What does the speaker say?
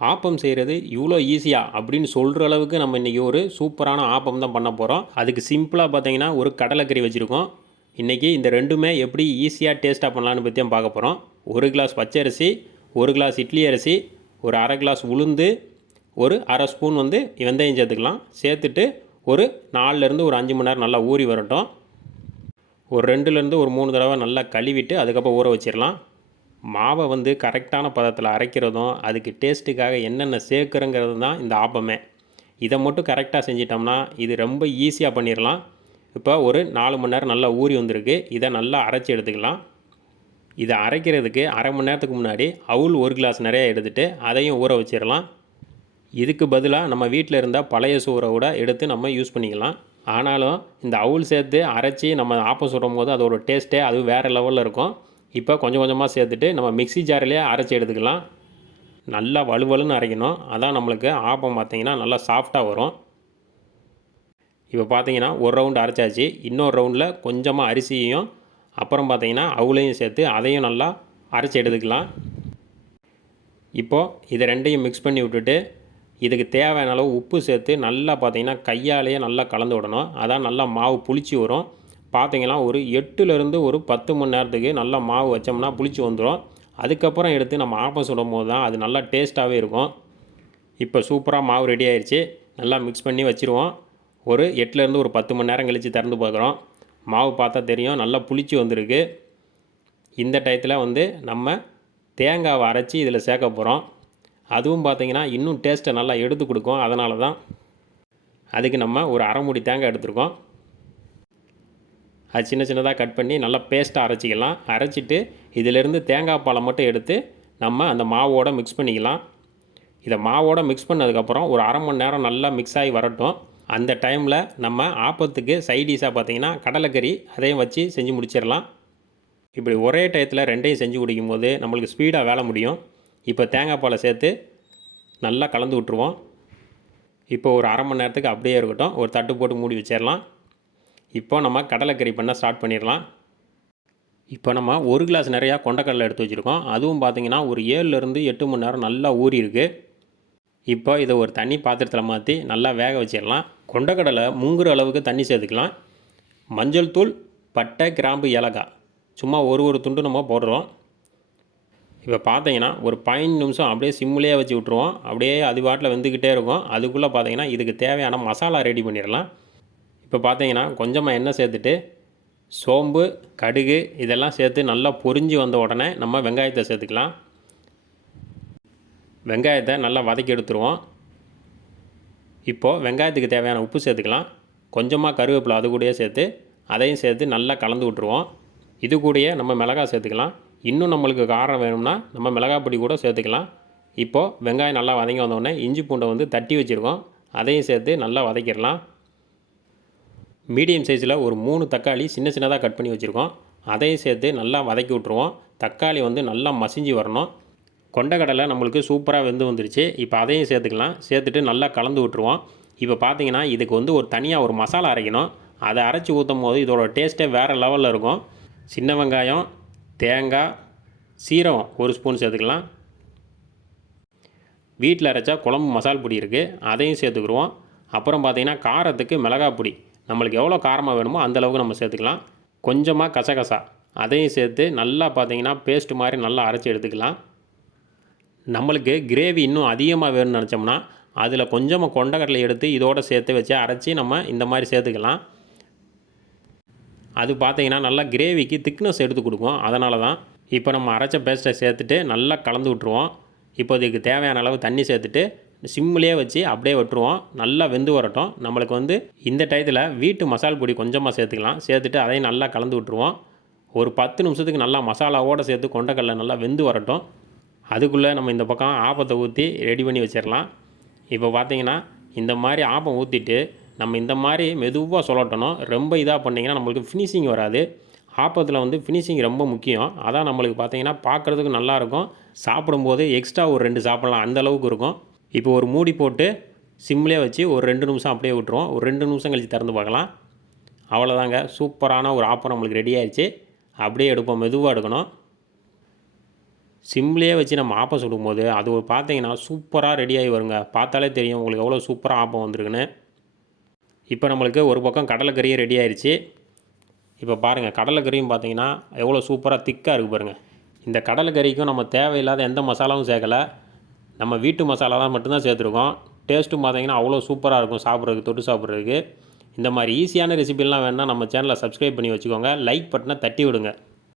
ஆப்பம் செய்கிறது இவ்வளோ ஈஸியா அப்படின்னு சொல்கிற அளவுக்கு நம்ம இன்றைக்கி ஒரு சூப்பரான ஆப்பம் தான் பண்ண போகிறோம். அதுக்கு சிம்பிளாக பார்த்தீங்கன்னா ஒரு கடலைக்கறி வச்சுருக்கோம். இன்றைக்கி இந்த ரெண்டுமே எப்படி ஈஸியாக டேஸ்ட்டாக பண்ணலான்னு பற்றி தான் பார்க்க போகிறோம். 1 கிளாஸ் பச்சரிசி, 1 கிளாஸ் இட்லி அரிசி, ஒரு அரை கிளாஸ் உளுந்து, ஒரு அரை ஸ்பூன் வெந்தயம் சேர்த்துக்கலாம். சேர்த்துட்டு ஒரு 4லேருந்து ஒரு 5 மணி நேரம் நல்லா ஊறி வரட்டும். ஒரு 2லேருந்து ஒரு 3 தடவை நல்லா கழுவிட்டு அதுக்கப்புறம் ஊற வச்சிடலாம். மாவை கரெக்டான பதத்தில் அரைக்கிறதும் அதுக்கு டேஸ்ட்டுக்காக என்னென்ன சேர்க்குறங்கிறது தான் இந்த ஆப்பமே. இதை மட்டும் கரெக்டாக செஞ்சிட்டோம்னா இது ரொம்ப ஈஸியாக பண்ணிடலாம். இப்போ ஒரு 4 மணி நேரம் நல்லா ஊறி வந்திருக்கு. இதை நல்லா அரைச்சி எடுத்துக்கலாம். இதை அரைக்கிறதுக்கு அரை மணி நேரத்துக்கு முன்னாடி அவுல் 1 கிளாஸ் நிறைய எடுத்துகிட்டு அதையும் ஊற வச்சிடலாம். இதுக்கு பதிலாக நம்ம வீட்டில் இருந்தால் பழைய சோறை கூட எடுத்து நம்ம யூஸ் பண்ணிக்கலாம். ஆனாலும் இந்த அவுல் சேர்த்து அரைச்சி நம்ம ஆப்பம் சுடும் போது அதோட டேஸ்ட்டே அது வேறு லெவலில் இருக்கும். இப்போ கொஞ்சம் கொஞ்சமாக சேர்த்துட்டு நம்ம மிக்ஸி ஜாரிலே அரைச்சி எடுத்துக்கலாம். நல்லா வலுவலுன்னு அரைக்கணும். அதான் நம்மளுக்கு ஆப்பம் பார்த்திங்கன்னா நல்லா சாஃப்டாக வரும். இப்போ பார்த்திங்கன்னா ஒரு ரவுண்டு அரைச்சாச்சு. இன்னொரு ரவுண்டில் கொஞ்சமாக அரிசியையும் அப்புறம் பார்த்திங்கன்னா அவுளையும் சேர்த்து அதையும் நல்லா அரைச்சி எடுத்துக்கலாம். இப்போது இதை ரெண்டையும் மிக்ஸ் பண்ணி விட்டுட்டு இதுக்கு தேவையான அளவு உப்பு சேர்த்து நல்லா பார்த்திங்கன்னா கையாலேயே நல்லா கலந்து விடணும். அதான் நல்லா மாவு புளிச்சு வரும். பார்த்திங்கன்னா ஒரு 8லேருந்து ஒரு 10 மணி நேரத்துக்கு நல்லா மாவு வச்சோம்னா புளிச்சு வந்துடும். அதுக்கப்புறம் எடுத்து நம்ம ஆப்பம் சுடும் போது தான் அது நல்லா டேஸ்ட்டாகவே இருக்கும். இப்போ சூப்பராக மாவு ரெடி ஆயிடுச்சு. நல்லா மிக்ஸ் பண்ணி வச்சுருவோம். ஒரு 8லேருந்து ஒரு 10 மணி நேரம் கழித்து திறந்து பார்க்குறோம். மாவு பார்த்தா தெரியும் நல்லா புளிச்சு வந்திருக்கு. இந்த டயத்தில் நம்ம தேங்காவை அரைச்சி இதில் சேர்க்க போகிறோம். அதுவும் பார்த்திங்கன்னா இன்னும் டேஸ்ட்டை நல்லா எடுத்து கொடுக்கும். அதனால தான் அதுக்கு நம்ம ஒரு அரை மூடி தேங்காய் எடுத்துருக்கோம். அது சின்ன சின்னதாக கட் பண்ணி நல்லா பேஸ்ட்டாக அரைச்சிக்கலாம். அரைச்சிட்டு இதிலேருந்து தேங்காய் பாலை மட்டும் எடுத்து நம்ம அந்த மாவோடு மிக்ஸ் பண்ணிக்கலாம். இதை மாவோடு மிக்ஸ் பண்ணதுக்கப்புறம் ஒரு அரை மணி நேரம் நல்லா மிக்ஸ் ஆகி வரட்டும். அந்த டைமில் நம்ம ஆப்பத்துக்கு சைடிஷாக பார்த்திங்கன்னா கடலைக்கறி அதையும் வச்சு செஞ்சு முடிச்சிடலாம். இப்படி ஒரே டயத்தில் ரெண்டையும் செஞ்சு குடிக்கும்போது நம்மளுக்கு ஸ்பீடாக வேலை முடியும். இப்போ தேங்காய் பாலை சேர்த்து நல்லா கலந்து விட்ருவோம். இப்போ ஒரு அரை மணி நேரத்துக்கு அப்படியே இருக்கட்டும். ஒரு தட்டு போட்டு மூடி வச்சிடலாம். இப்போ நம்ம கடலைக்கறி பண்ண ஸ்டார்ட் பண்ணிடலாம். இப்போ நம்ம 1 கிளாஸ் நிறையா கொண்டக்கடலை எடுத்து வச்சுருக்கோம். அதுவும் பார்த்திங்கன்னா ஒரு 7லேருந்து 8 மணி நேரம் நல்லா ஊறி இருக்குது. இப்போ இதை ஒரு தண்ணி பாத்திரத்தில் மாற்றி நல்லா வேக வச்சிடலாம். கொண்டக்கடலை முங்குற அளவுக்கு தண்ணி சேர்த்துக்கலாம். மஞ்சள் தூள், பட்டை, கிராம்பு, ஏலக்காய் சும்மா ஒரு துண்டு நம்ம போடுறோம். இப்போ பார்த்தீங்கன்னா ஒரு 15 நிமிஷம் அப்படியே சிம்மிலே வச்சு விட்ருவோம். அப்படியே அது பாட்டில் வெந்துக்கிட்டே இருக்கும். அதுக்குள்ளே பார்த்தீங்கன்னா இதுக்கு தேவையான மசாலா ரெடி பண்ணிடலாம். இப்போ பார்த்தீங்கன்னா கொஞ்சமாக எண்ணெய் சேர்த்துட்டு சோம்பு, கடுகு இதெல்லாம் சேர்த்து நல்லா பொரிஞ்சு வந்த உடனே நம்ம வெங்காயத்தை சேர்த்துக்கலாம். வெங்காயத்தை நல்லா வதக்கி எடுத்துருவோம். இப்போது வெங்காயத்துக்கு தேவையான உப்பு சேர்த்துக்கலாம். கொஞ்சமாக கருவேப்பிலை அது கூடயே சேர்த்து அதையும் சேர்த்து நல்லா கலந்து விட்ருவோம். இது கூடயே நம்ம மிளகாய் சேர்த்துக்கலாம். இன்னும் நம்மளுக்கு காரம் வேணும்னா நம்ம மிளகாய் பொடி கூட சேர்த்துக்கலாம். இப்போது வெங்காயம் நல்லா வதங்கி வந்தோடனே இஞ்சி பூண்டை தட்டி வச்சுருக்கோம். அதையும் சேர்த்து நல்லா வதக்கிடலாம். மீடியம் சைஸில் ஒரு 3 தக்காளி சின்ன சின்னதாக கட் பண்ணி வச்சுருக்கோம். அதையும் சேர்த்து நல்லா வதக்கி விட்ருவோம். தக்காளி நல்லா மசிஞ்சு வரணும். கொண்டக்கடலை நம்மளுக்கு சூப்பராக வெந்து வந்துருச்சு. இப்போ அதையும் சேர்த்துக்கலாம். சேர்த்துட்டு நல்லா கலந்து விட்ருவோம். இப்போ பார்த்திங்கன்னா இதுக்கு ஒரு தனியாக ஒரு மசாலா அரைக்கணும். அதை அரைச்சி ஊற்றும் போது இதோட டேஸ்ட்டே வேறு லெவலில் இருக்கும். சின்ன வெங்காயம், தேங்காய், சீரகம் 1 ஸ்பூன் சேர்த்துக்கலாம். வீட்டில் அரைச்சா குழம்பு மசால் பொடி இருக்குது, அதையும் சேர்த்துக்குருவோம். அப்புறம் பார்த்திங்கன்னா காரத்துக்கு மிளகாய் பொடி நம்மளுக்கு எவ்வளோ காரமாக வேணுமோ அந்தளவுக்கு நம்ம சேர்த்துக்கலாம். கொஞ்சமாக கசகசா அதையும் சேர்த்து நல்லா பார்த்திங்கன்னா பேஸ்ட் மாதிரி நல்லா அரைச்சி எடுத்துக்கலாம். நம்மளுக்கு கிரேவி இன்னும் அதிகமாக வேணும்னு நினச்சோம்னா அதில் கொஞ்சமாக கொண்டக்கடலை எடுத்து இதோடு சேர்த்து வச்சு அரைச்சி நம்ம இந்த மாதிரி சேர்த்துக்கலாம். அது பார்த்திங்கன்னா நல்லா கிரேவிக்கு திக்னஸ் எடுத்து கொடுக்கும். அதனால தான் இப்போ நம்ம அரைச்ச பேஸ்ட்டை சேர்த்துட்டு நல்லா கலந்து விட்ருவோம். இப்போ இதுக்கு தேவையான அளவு தண்ணி சேர்த்துட்டு சிம்மிலே வச்சு அப்படியே விட்டுருவோம். நல்லா வெந்து வரட்டும். நம்மளுக்கு இந்த டயத்தில் வீட்டு மசால் பொடி கொஞ்சமாக சேர்த்துக்கலாம். சேர்த்துட்டு அதையும் நல்லா கலந்து விட்ருவோம். ஒரு 10 நிமிஷத்துக்கு நல்லா மசாலாவோடு சேர்த்து கொண்டக்கடலை நல்லா வெந்து வரட்டும். அதுக்குள்ளே நம்ம இந்த பக்கம் ஆப்பத்தை ஊற்றி ரெடி பண்ணி வச்சிடலாம். இப்போ பார்த்திங்கன்னா இந்த மாதிரி ஆப்பம் ஊற்றிட்டு நம்ம இந்த மாதிரி மெதுவாக சொல்லட்டணும். ரொம்ப இதாக பண்ணிங்கன்னா நம்மளுக்கு ஃபினிஷிங் வராது. ஆப்பத்தில் ஃபினிஷிங் ரொம்ப முக்கியம். அதான் நம்மளுக்கு பார்த்திங்கன்னா பார்க்குறதுக்கு நல்லாயிருக்கும். சாப்பிடும்போது எக்ஸ்ட்ரா ஒரு 2 சாப்பிட்லாம் அந்தளவுக்கு இருக்கும். இப்போ ஒரு மூடி போட்டு சிம்லேயே வச்சு ஒரு 2 நிமிஷம் அப்படியே விட்டுருவோம். ஒரு 2 நிமிஷம் கழித்து திறந்து பார்க்கலாம். அவ்வளோதாங்க, சூப்பரான ஒரு ஆப்பம் நம்மளுக்கு ரெடி ஆயிடுச்சு. அப்படியே எடுப்போம், மெதுவாக எடுக்கணும். சிம்லேயே வச்சு நம்ம ஆப்பம் சுடும்போது அது ஒரு பார்த்தீங்கன்னா சூப்பராக ரெடியாகி வருங்க. பார்த்தாலே தெரியும் உங்களுக்கு எவ்வளோ சூப்பராக ஆப்பம் வந்திருக்குன்னு. இப்போ நம்மளுக்கு ஒரு பக்கம் கடலைக்கறியும் ரெடி ஆயிடுச்சு. இப்போ பாருங்கள், கடலைக்கறியும் பார்த்தீங்கன்னா எவ்வளோ சூப்பராக திக்காக இருக்குது பாருங்கள். இந்த கடலைக்கறிக்கும் நம்ம தேவையில்லாத எந்த மசாலாவும் சேர்க்கலை. நம்ம வீட்டு மசாலா தான் மட்டும்தான் சேர்த்துருக்கோம். டேஸ்ட்டும் பார்த்தீங்கன்னா அவ்வளோ சூப்பராக இருக்கும் சாப்பிட்றதுக்கு, தொட்டு சாப்பிட்றதுக்கு. இந்த மாதிரி ஈஸியான ரெசிபிலாம் வேணுன்னா நம்ம சேனலை சப்ஸ்கிரைப் பண்ணி வச்சுக்கோங்க. லைக் பட்டனை தட்டி விடுங்க.